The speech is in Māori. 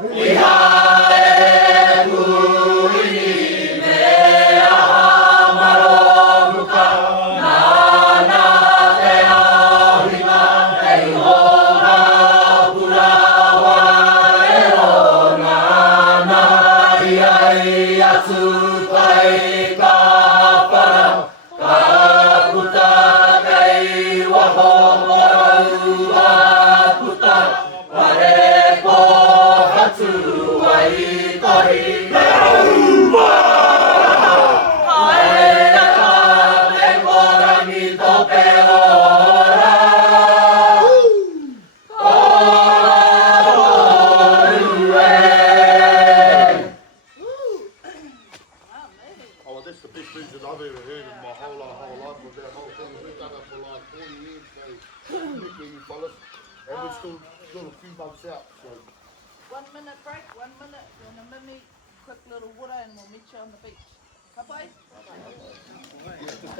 Oh, that's the best music I've ever heard in my whole life with that whole thing. We've done it for like 40 years, so Nicky, you fellas, and we're still a few months out, so. 1 minute break, 1 minute. You want a mini, quick little water and we'll meet you on the beach. Bye-bye.